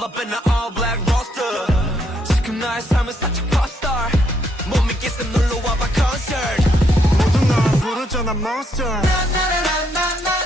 Pull up in the all black roster 지금 나의 삶은 살짝 popstar 못 믿겠음 놀러 와봐 concert 모두 날 부르잖아 monster 나나나나나나